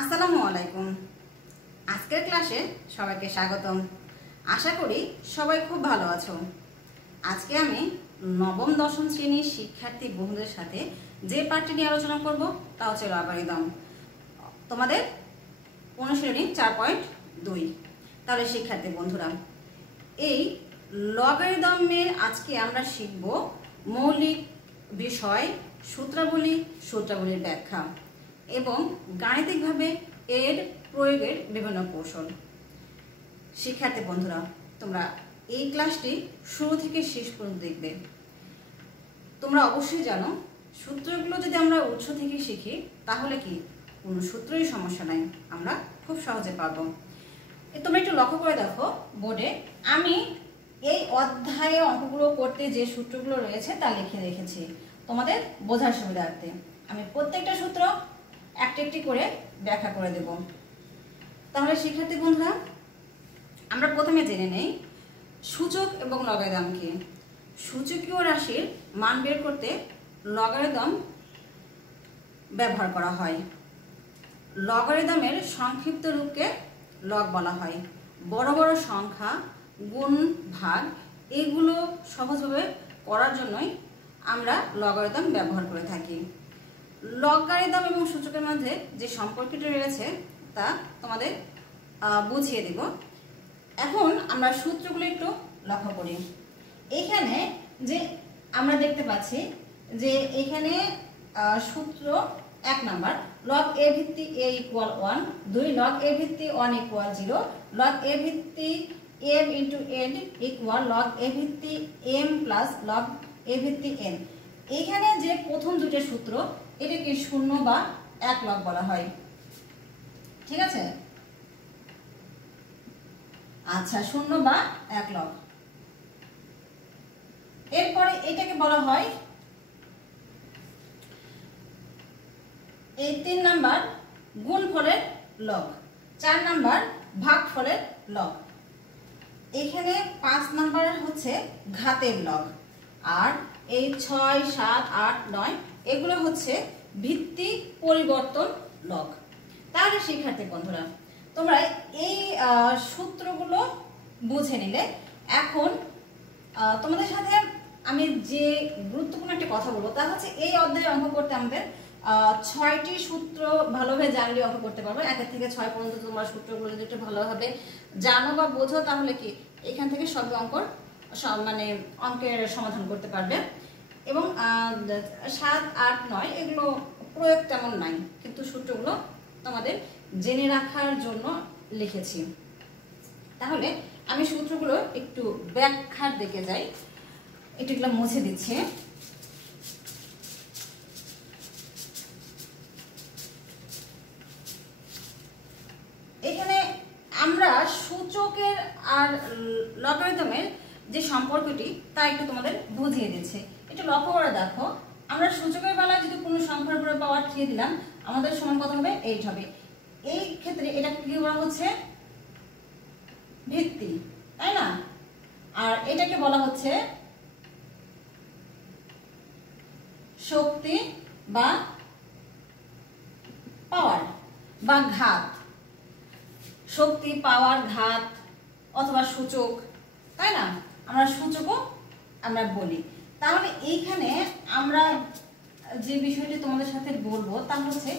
আসসালামু আলাইকুম। আজকের ক্লাসে সবাইকে স্বাগতম। আশা করি সবাই খুব ভালো আছো। আজকে আমি নবম দশম শ্রেণীর শিক্ষার্থী বন্ধুদের সাথে যে পাঠটি নিয়ে আলোচনা করব তা হচ্ছে লগারিদম। তোমাদের অনুশীলনী 4.2। তাহলে শিক্ষার্থী বন্ধুরা, এই লগারিদমের আজকে আমরা শিখব মৌলিক বিষয়, সূত্রাবলীর ব্যাখ্যা এবং গাণিতিকভাবে এর প্রয়োগের বিভিন্ন কৌশল। শিক্ষার্থী বন্ধুরা, তোমরা এই ক্লাসটি শুরু থেকে শেষ পর্যন্ত দেখবে। তোমরা অবশ্যই জানো, সূত্রগুলো যদি আমরা উৎস থেকে শিখি তাহলে কি কোনো সূত্রেরই সমস্যা নাই, আমরা খুব সহজে পারবো। তোমরা একটু লক্ষ্য করে দেখো বোর্ডে, আমি এই অধ্যায়ে অঙ্কগুলো করতে যে সূত্রগুলো রয়েছে তা লিখে রেখেছি তোমাদের বোঝার সুবিধার্থে। আমি প্রত্যেকটা সূত্র একটি একটি করে ব্যাখ্যা করে দেব। তাহলে শিক্ষার্থী বন্ধুরা, আমরা প্রথমে জেনে নেই সূচক এবং লগারিদম কি। সূচকীয় রাশির মান বের করতে লগারিদম ব্যবহার করা হয়। লগারিদমের সংক্ষিপ্ত রূপকে লগ বলা হয়। বড় বড় সংখ্যা, গুণ, ভাগ এগুলো সহজভাবে করার জন্যই আমরা লগারিদম ব্যবহার করে থাকি। লগারিদম এবং সূচকের মধ্যে যে সম্পর্কটি রয়েছে তা তোমাদের বুঝিয়ে দেব। এখন আমরা সূত্রগুলো একটু লক্ষ্য করি। এখানে যে আমরা দেখতে পাচ্ছি যে এখানে সূত্র 1 নাম্বার, লগ এ ভিত্তি a ইকুয়াল 1, 2 লগ এ ভিত্তি 1 ইকুয়াল 0, লগ এ ভিত্তি m into n equal log a ভিত্তি m প্লাস লগ এ ভিত্তি n। এইখানে যে প্রথম দুটো সূত্র এটাকে 0 বা 1 লগ বলা হয়, ঠিক আছে? আচ্ছা, 0 বা 1 লগ। এরপরে এটাকে বলা হয় এই 3 নাম্বার গুণফলের লগ, 4 নাম্বার ভাগফলের লগ, এখানে 5 নাম্বার হচ্ছে ঘাতের লগ, আর এই 6, 7, 8, 9 এগুলো হচ্ছে ভিত্তি পরিবর্তন লগ। তাহলে শিক্ষার্থী বন্ধুরা, তোমরা এই সূত্রগুলো বুঝে নিলে। এখন তোমাদের সাথে আমি যে গুরুত্বপূর্ণ একটা কথা বলবো তা হচ্ছে এই অধ্যায়ে অঙ্ক করতে আমাদের 6টি সূত্র ভালোভাবে জানলে অঙ্ক করতে পারবে। 1 থেকে 6 পর্যন্ত তোমরা সূত্রগুলো যদি একটু ভালোভাবে জানো বা বোঝো তাহলে কি এখান থেকে সব অঙ্কের সমাধান করতে পারবে। এবং 7, 8, 9 এগুলো প্রয়োগ তেমন নাই, কিন্তু সূত্রগুলো তোমাদের জেনে রাখার জন্য লিখেছি। তাহলে আমি সূত্রগুলো একটু ব্যাখ্যার দিকে যাই, এগুলো মুছে দিচ্ছি। এখানে আমরা সূচকের আর লগারিদমের যে সম্পর্কটি তা একটু তোমাদের বুঝিয়ে দিচ্ছে। একটু লক্ষ্য করে দেখো, আমরা সূচকের বেলায় যদি কোনো সংখ্যার উপরে পাওয়ার 3 দিলাম, আমাদের সমান কত হবে? 8 হবে। এই ক্ষেত্রে এটাকে কি বলা হচ্ছে? ভিত্তি, তাই না? আর এটাকে বলা হচ্ছে শক্তি বা পাওয়ার বা ঘাত। শক্তি, পাওয়ার, ঘাত অথবা সূচক, তাই না? আমরা সূচকও আমরা বলি। তাহলে এইখানে আমরা যে বিষয়টি তোমাদের সাথে বলবো তা হচ্ছে,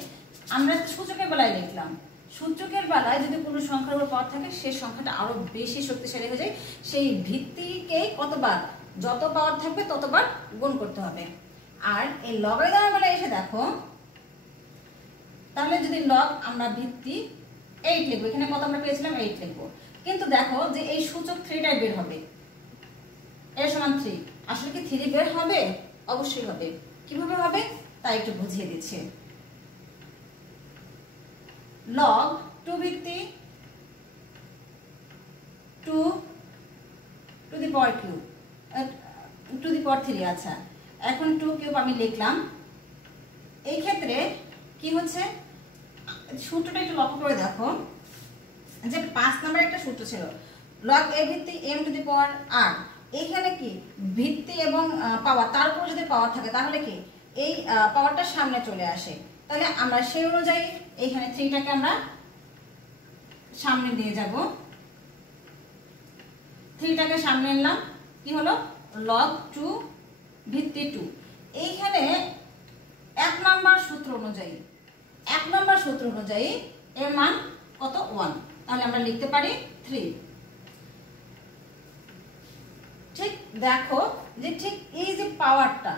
আমরা সূচকের বেলায় লিখলাম, সূচকের বেলায় যদি কোনো সংখ্যার উপর পাওয়ার থাকে সেই সংখ্যাটা আরো বেশি শক্তিশালী হয়ে যায়। সেই ভিত্তিকে কতবার, যত পাওয়ার থাকবে ততবার গুণ করতে হবে। আর এই লগারিদমের বেলায় এসে দেখো, তাহলে যদি লগ আমরা ভিত্তি 8 লিখবো, এখানে কত আমরা পেয়েছিলাম? 8 লিখবো। কিন্তু দেখো যে এই সূচক 3টাই বের হবে, এর সমান 3। আসলে কি 3 বের হবে? অবশ্যই হবে। কিভাবে হবে তাই একটু বুঝিয়ে দিচ্ছি। লগ 2 ভিত্তি 2 to the power cube, to the power 3। আচ্ছা, এখন 2 কিউব আমি লিখলাম। এই ক্ষেত্রে কি হচ্ছে, সূত্রটা একটু লক্ষ্য করে দেখো যে 5 নাম্বার একটা সূত্র ছিল, লগ এ ভিত্তি m to the power r। এইখানে কি ভিত্তি এবং পাওয়ার, তার উপর যদি পাওয়ার থাকে তাহলে কি এই পাওয়ারটা সামনে চলে আসে। তাহলে আমরা সেই অনুযায়ী এইখানে 3টাকে আমরা সামনে নিয়ে যাব। 3টাকে সামনে নিলাম, কি হলো log 2 ভিত্তি 2। এইখানে 1 নম্বর সূত্র অনুযায়ী এর মান কত 1, তাহলে আমরা লিখতে পারি 3। ঠিক দেখো যে ঠিক এই যে পাওয়ারটা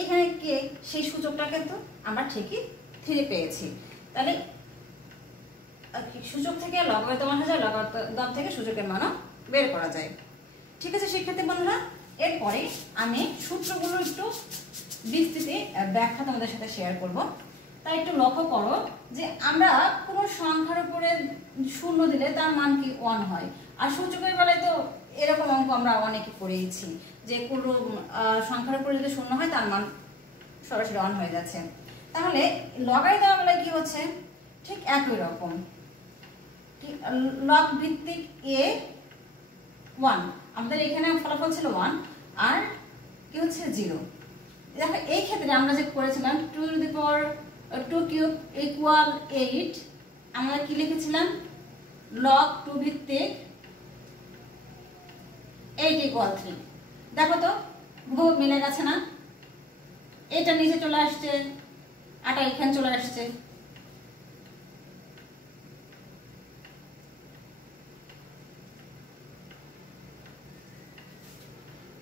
এখানে কে, সেই সূচকটা কিন্তু আমরা ঠিকই 3 পেয়েছি। তাহলে সূচক থেকে লগারিদম আসা যায়, লগারিদম থেকে সূচকের মানও বের করা যায়। ঠিক আছে শিক্ষার্থী বন্ধুরা, এরপরে আমি সূত্রগুলো একটু বিস্তৃতি ব্যাখ্যা তোমাদের সাথে শেয়ার করব। তাই একটু লক্ষ্য করো যে আমরা কোনো সংখ্যার উপরে 0 দিলে তার মান কি 1 হয়। আর সূচকের বেলায় তো এরকম অঙ্ক আমরা অনেকে করেইছি যে কোনো সংখ্যার উপরে যদি 0 হয় তার মান সরাসরি 1 হয়ে যাচ্ছে। তাহলে লগারিদমের বেলায় কি হচ্ছে, ঠিক একই রকম, লগ ভিত্তিক a 1, আমাদের এখানে ফলাফল ছিল 1 আর কি হচ্ছে 0। দেখো এই ক্ষেত্রে আমরা যে করেছিলাম 2 কিউব ইকুয়াল 8, আমরা কি লিখেছিলাম log 2 ভিত্তিক 8 ইকুয়াল 3। দেখো তো হুবহু মিলে গেছে না, এটা নিচে চলে আসছে, আটা এখানে চলে আসছে।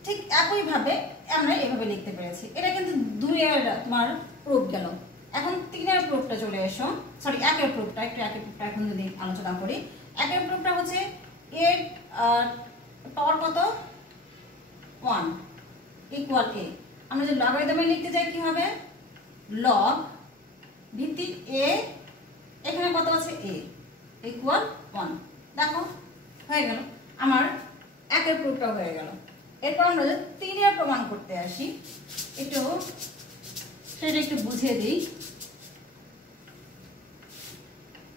ঠিক একই ভাবে আমরা এভাবে লিখতে পেরেছি। এটা কিন্তু 2 এর তোমার প্রুফ গেল। এখন 3 এর প্রুফটা চলে এসো, সরি 1 এর প্রুফটা, একটু 1 এর প্রুফটা এখন যদি আলোচনা করি। 1 এর প্রুফটা হচ্ছে এর পাওয়ার কত 1 ইকুয়াল a। আমরা যদি লগারিদমে লিখতে যাই কি হবে, log ভিত্তিক a, এখানে কত আছে a ইকুয়াল 1। দেখো হয়ে গেল, আমার 1 এর প্রুফটা হয়ে গেল। এরপর আমরা যদি 3 এর প্রমাণ করতে আসি, সেটা একটু বুঝিয়ে দিই।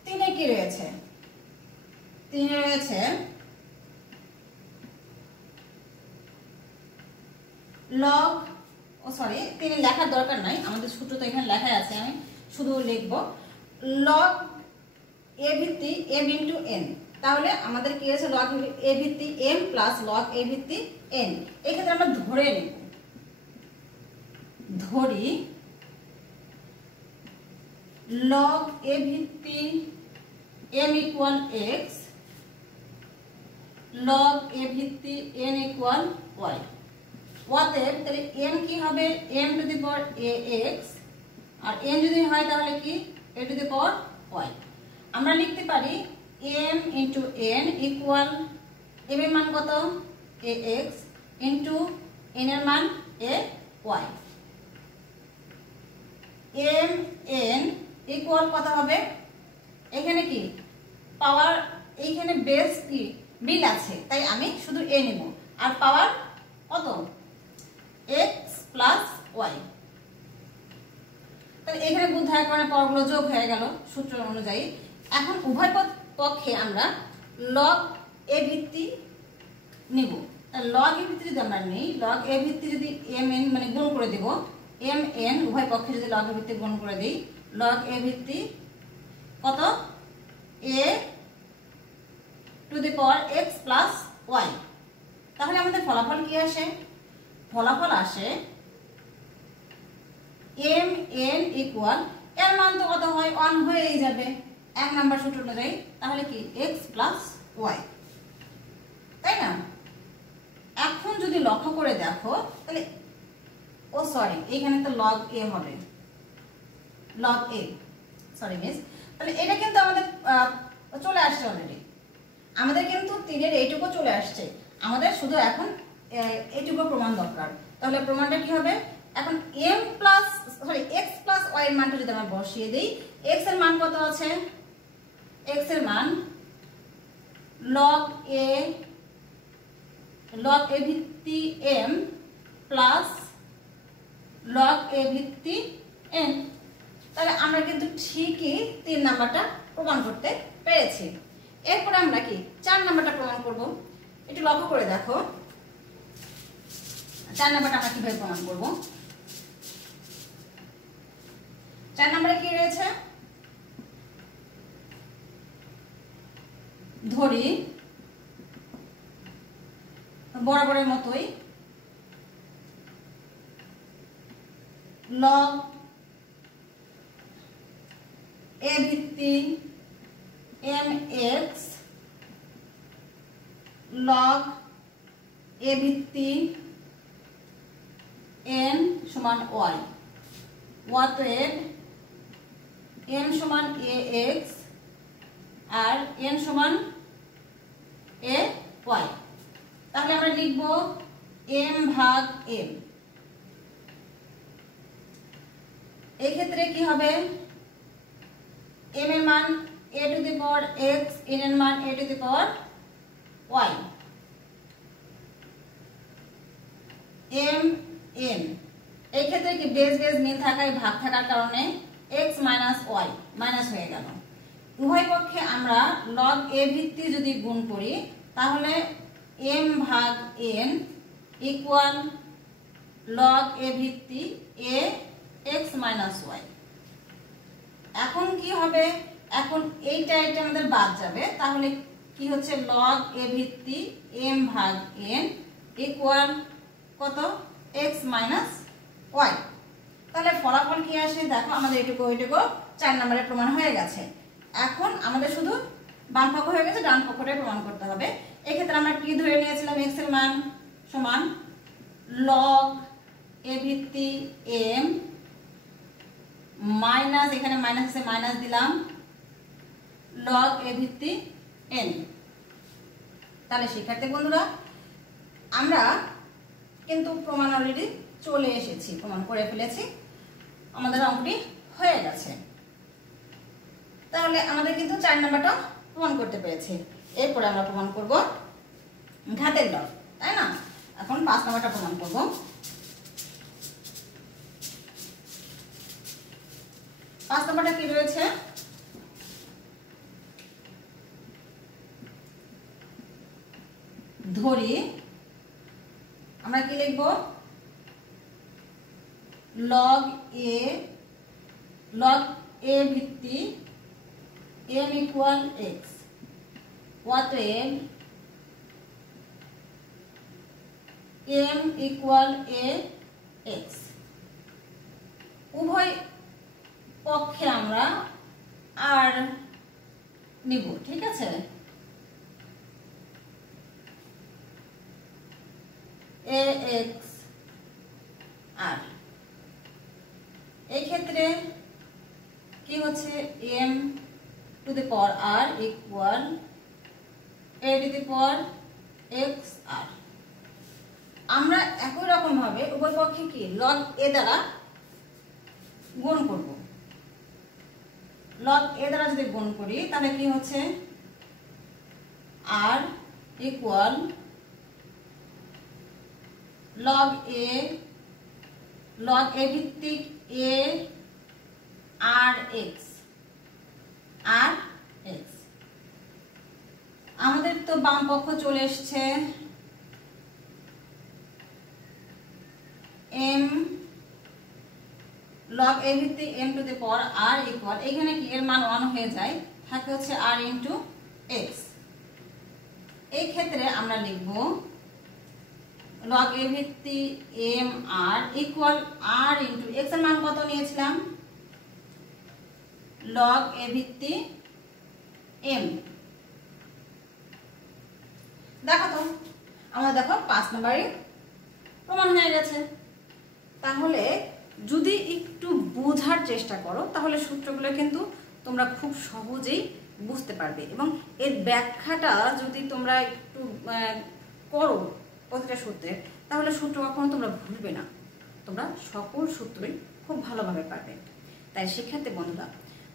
3 এ কি রয়েছে, 3 এ রয়েছে log, সরি 3 এ লেখার দরকার নাই, আমাদের সূত্র তো এখানে লেখাই আছে, আমি শুধু লিখব log a ভিত্তি m ইনটু n। তাহলে আমাদের কি আছে log a ভিত্তি m প্লাস log a ভিত্তি n। এই ক্ষেত্রে আমরা ধরে নেব, ধরি log a ভিত্তি m equal x, log a ভিত্তি n ইকুয়াল y। অতএব তাহলে m কি হবে m to the power ax, আর n যদি হয় তাহলে কি a to the power y। আমরা লিখতে পারি m into n equal m এর মান কত ax ইনটু n এর মান ay। m n ইকুয়াল কত হবে, এখানে কি পাওয়ার, এইখানে বেস কি মিল আছে, তাই আমি শুধু a নেব, আর পাওয়ার কত x প্লাস y। তাহলে এখানে বুদ্ধার কারণে পাওয়ারগুলো যোগ হয়ে গেল সূত্র অনুযায়ী। এখন উভয় পক্ষে আমরা log a ভিত্তি নিব। তাহলে log a ভিত্তি যদি আমরা নেই, log a ভিত্তি যদি mn মানে গুণ করে দেব, mn উভয় পক্ষে যদি log a ভিত্তি গুণ করে দেই, log a ভিত্তি কত a to the power x plus y। তাহলে আমাদের ফলাফল কি আসে, ফলাফল আসে mn ইকুয়াল, এর মান তো কত হয় 1 হয়েই যাবে 1 নাম্বার সূত্র অনুযায়ী, তাহলে কি x প্লাস y, তাই না। এখন যদি লক্ষ্য করে দেখো তাহলে সরি এখানে তো log a হবে, log a, সরি মিস। তাহলে এটা কিন্তু আমাদের চলে আসছে অলরেডি, আমাদের কিন্তু 3 এর এইটুকু চলে আসছে, আমাদের শুধু এখন এইটুকু প্রমাণ দরকার। তাহলে প্রমাণটা কি হবে, এখন m plus sorry x plus y এর মানটা যদি আমরা বসিয়ে দেই, x এর মান কত আছে, x এর মান log a ভিত্তি m প্লাস log a ভিত্তি n। তাহলে আমরা কিন্তু ঠিকই 3 নাম্বারটা প্রমাণ করতে পেরেছি। এরপরে আমরা কি 4 নাম্বারটা প্রমাণ করব, একটু লক্ষ্য করে দেখো 4 নাম্বারটা আমরা কিভাবে প্রমাণ করব। 4 নম্বরে কি রয়েছে, ধরি বরাবরের মতোই লগ এ ভিত্তি এম এক্স লগ এ ভিত্তি এন সমান ওয়াই, অতএব এম সমান এ এক্স আর এন সমান এ ওয়াই। তাহলে আমরা লিখব এম ভাগ এম। এই ক্ষেত্রে কি হবে, এম এর মান a to the power x, n এর মান a to the power y। m n এই ক্ষেত্রে কি বেস বেস মিল থাকায় ভাগ থাকার কারণে x মাইনাস y মাইনাস হয়ে গেল। উভয় পক্ষে আমরা log a ভিত্তি যদি গুণ করি তাহলে m ভাগ n ইকুয়াল log a ভিত্তি a x মাইনাস y। এখন কি হবে, এখন এইটা আমাদের বাদ যাবে, তাহলে কি হচ্ছে log a ভিত্তি m ভাগ n ইকুয়াল কত, x মাইনাস y। তাহলে ফলাফল কি আসে দেখো, আমাদের এটুকু 4 নম্বরে প্রমাণ হয়ে গেছে। এখন আমাদের শুধু বাম পক্ষ হয়ে গেছে, ডান পক্ষটাই প্রমাণ করতে হবে। এক্ষেত্রে আমরা কি ধরে নিয়েছিলাম, x এর মান সমান log a ভিত্তি m মাইনাস, এখানে মাইনাস আছে মাইনাস দিলাম, log a ভিত্তি n। তাহলে শিক্ষার্থী বন্ধুরা আমরা কিন্তু প্রমাণ অলরেডি চলে এসেছি, প্রমাণ করে ফেলেছি, আমাদের অঙ্কটি হয়ে গেছে। তাহলে আমাদের কিন্তু 4 নম্বরটা প্রমাণ করতে পেরেছি। এরপরে আমরা প্রমাণ করব ঘাতের লব, তাই না? এখন 5 নম্বরটা প্রমাণ করব। পাঁচ নম্বরটা কি রয়েছে, ধরি আমরা কি লিখব, log a ভিত্তি m ইকুয়াল x, অতএব m ইকুয়াল a x। উভয় পক্ষে আমরা আর নিব, ঠিক আছে? ax আর এই ক্ষেত্রে কি হচ্ছে, m to the power r equal a to the power x আর। আমরা একই রকম ভাবে উভয় পক্ষে কি log a দ্বারা গুণ করব। log a দ্বারা যদি গুণ করি তাহলে কি হচ্ছে, r ইকুয়াল log a ভিত্তিক a r x আর x। আমাদের তো বাম পক্ষ চলে এসছে, m log a ভিত্তিক m to the power r equal, এখানে কি এর মান 1 হয়ে যায়, থাকে হচ্ছে r ইনটু x। এই ক্ষেত্রে আমরা লিখব log a ভিত্তি m r equal r into x এর মান কত নিয়েছিলাম, log a ভিত্তি m। দেখো তো আমরা দেখো 5 নম্বরে প্রমাণ হয়ে গেছে। তাহলে যদি একটু বোঝার চেষ্টা করো তাহলে সূত্রগুলো কিন্তু তোমরা খুব সহজেই বুঝতে পারবে, এবং এর ব্যাখ্যাটা যদি তোমরা একটু করো প্রতিটা সূত্রে, তাহলে সূত্র কখনো তোমরা ভুলবে না, তোমরা সকল সূত্রই খুব ভালোভাবে পারবে। তাই শিক্ষার্থী বন্ধুরা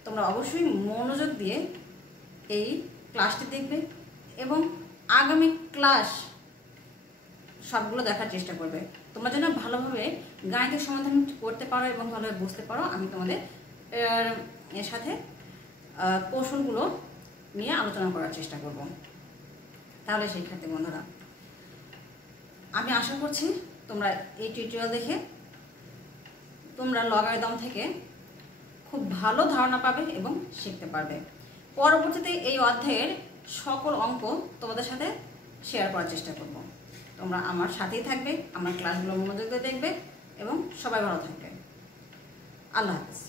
তোমরা অবশ্যই মনোযোগ দিয়ে এই ক্লাসটি দেখবে এবং আগামী ক্লাস সবগুলো দেখার চেষ্টা করবে। তোমরা যেন ভালোভাবে গাণিতিক সমাধান করতে পারো এবং ভালোভাবে বুঝতে পারো, আমি তোমাদের এর সাথে কৌশলগুলো নিয়ে আলোচনা করার চেষ্টা করব। তাহলে শিক্ষার্থী বন্ধুরা আমি আশা করছি তোমরা এই টিউটোরিয়াল দেখে তোমরা লগারিদম থেকে খুব ভালো ধারণা পাবে এবং শিখতে পারবে। পরবর্তীতে এই অধ্যায়ের সকল অঙ্ক তোমাদের সাথে শেয়ার করার চেষ্টা করব। তোমরা আমার সাথেই থাকবে, আমার ক্লাসগুলো মনোযোগ দিয়ে দেখবে এবং সবাই ভালো থাকবে। আল্লাহ হাফেজ।